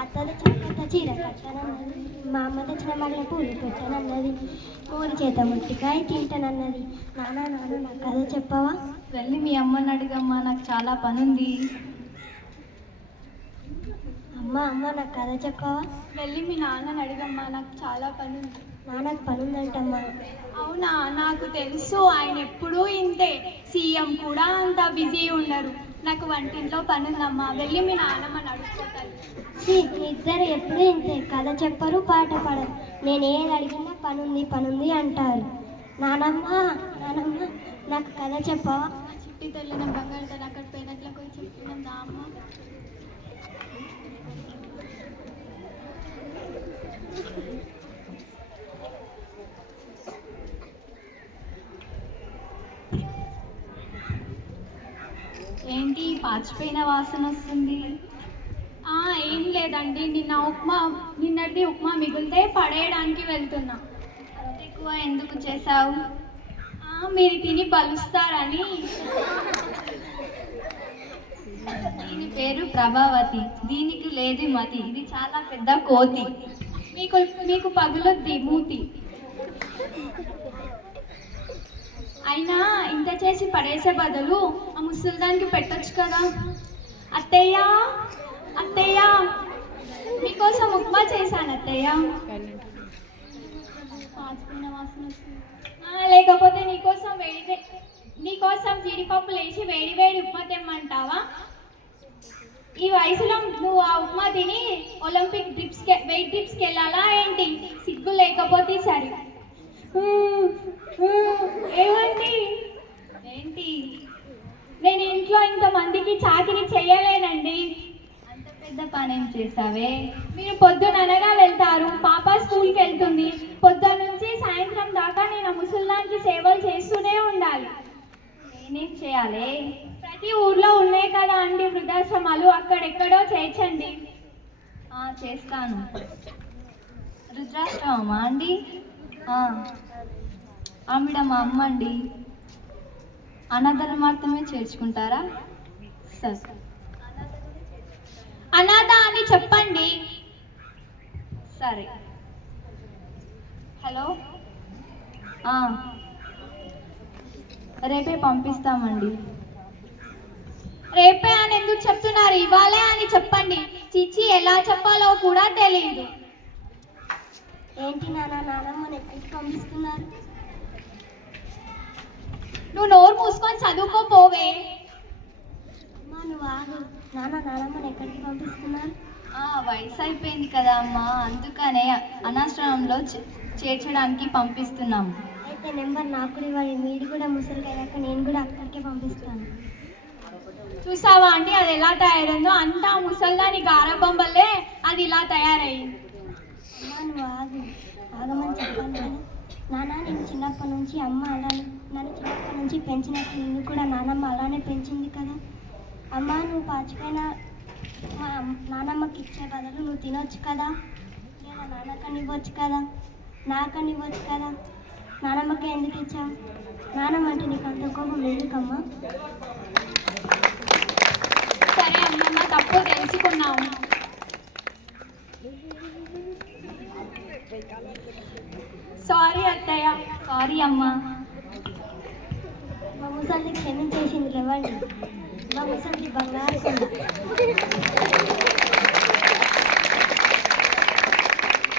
అత్త తెచ్చిన కొత్త చీర కట్టానన్నది, మా అమ్మ తెచ్చిన మళ్ళీ పూలు పెట్టానన్నది, కోడి చేత ముట్టికాయ తింటానన్నది. నాన్న నాన్న నాకు కథ చెప్పవా? వెళ్ళి మీ అమ్మని అడిగమ్మా, నాకు చాలా పనుంది. అమ్మ అమ్మ నాకు కథ చెప్పవా? వెళ్ళి మీ నాన్నని అడిగమ్మా, నాకు చాలా పనుంది. నాన్నకు పనుందంటమ్మా. అవునా, నాకు తెలుసు, ఆయన ఎప్పుడూ ఇంతే, సీఎం కూడా అంత బిజీ ఉండరు. నాకు వంటింట్లో పనుందమ్మా, వెళ్ళి మీ నాన్నమ్మని అడుగుతాను. మీ ఇద్దరు ఎప్పుడు ఇంతే, కథ చెప్పరు పాట పాడరు. నేను ఏది అడిగినా పనుంది పనుంది అంటారు. నానమ్మ నానమ్మ నాకు కథ చెప్పవా? చిట్టి తల్లిన బంగారు తను అక్కడ పోయినట్లు పోయి చెప్తున్నాం అమ్మ. ఏంటి పాచిపోయిన వాసన వస్తుంది? ఏం లేదండి, నిన్నటి ఉప్మా మిగిలితే పడేయడానికి వెళ్తున్నా. ఎక్కువ ఎందుకు చేసావు? మీరు తిని బలుస్తారని. దీని పేరు ప్రభావతి, దీనికి లేదు మతి, ఇది చాలా పెద్ద కోతి. మీకు పగులుద్ది మూతి. అయినా ఇంత చేసి పడేసే బదులు ఆ ముసలిదానికి పెట్టొచ్చు కదా. అత్తయ్య అత్తయ్య, మీకోసం ఉప్మా చేశాను అత్తయ్య. లేకపోతే నీకోసం జీడిపప్పు లేచి వేడి వేడి ఉప్మా తెమ్మంటావా? ఈ వయసులో నువ్వు ఆ ఉప్మా తిని ఒలింపిక్ వెయిట్ ట్రిప్స్కి వెళ్ళాలా ఏంటి? సిగ్గు లేకపోతే సరే. ఏమండి? ఏంటి? నేను ఇంట్లో ఇంతమందికి చాకిరీ చెయ్యలేనండి. అంత పెద్ద పని ఏం చేసావే? మీరు పొద్దుననగా వెళ్తారు, పాప స్కూల్కి వెళ్తుంది, పొద్దున నుంచి సాయంత్రం దాకా నేను ముసల్దానికి సేవలు చేస్తూనే ఉండాలి. నేనేం చేయాలి? ప్రతి ఊర్లో ఉన్నాయి కదా అండి వృద్ధాశ్రమాలు, అక్కడెక్కడో చేర్చండి. చేస్తాను. వృద్ధాశ్రమమా అండి? ఆవిడ మా అమ్మ అండి. అనాథలు మాత్రమే చేర్చుకుంటారా? సరే, అనాథ అని చెప్పండి. సరే. హలో, రేపే పంపిస్తామండి. రేపే అని ఎందుకు చెప్తున్నారు? ఇవాళే అని చెప్పండి. చిచ్చి, ఎలా చెప్పాలో కూడా తెలియదు. ఏంటి నాన్నమ్మని ఎక్కడికి పంపిస్తున్నారు? నువ్వు నోరు మూసుకొని చదువుకోపోవే. అమ్మా నువ్వు ఆగు. నాన్నమ్మని ఎక్కడికి పంపిస్తున్నారు? వయసు అయిపోయింది కదా అమ్మా, అందుకనే అనాశ్రమంలో చేర్చడానికి పంపిస్తున్నాము. అయితే నెంబర్ నాకు కూడా ఇవ్వాలి, మీరు కూడా ముసలికి అయ్యాక నేను కూడా అక్కడికే పంపిస్తాను. చూసావా అండి అది ఎలా తయారైందో? అంతా ముసల్దాని గారభం వల్లే అది ఇలా తయారయ్యింది. అమ్మా నువ్వు ఆగమని చెప్పాను కదా. నాన్న నేను చిన్నప్పటి నుంచి అమ్మ అలానే నన్ను చిన్నప్పటి నుంచి పెంచినట్టు నిన్ను కూడా నానమ్మ అలానే పెంచింది కదా. అమ్మ నువ్వు పాచిపోయిన మా నానమ్మకి ఇచ్చే బదులు నువ్వు తినొచ్చు కదా, లేదా నాన్నకని ఇవ్వచ్చు కదా, నాకని ఇవ్వచ్చు కదా. నానమ్మకి ఎందుకు ఇచ్చావు? నానమ్మ అంటే నీకు అంత కోపం ఎందుకమ్మా? సరే అమ్మమ్మ, తప్పు తెలుసుకున్నాము. సారీ అత్తయ్య. సారీ అమ్మా. మా ముసలికి క్షమించేసింది లేవండి. మా ముసలికి బంగారు కొండ.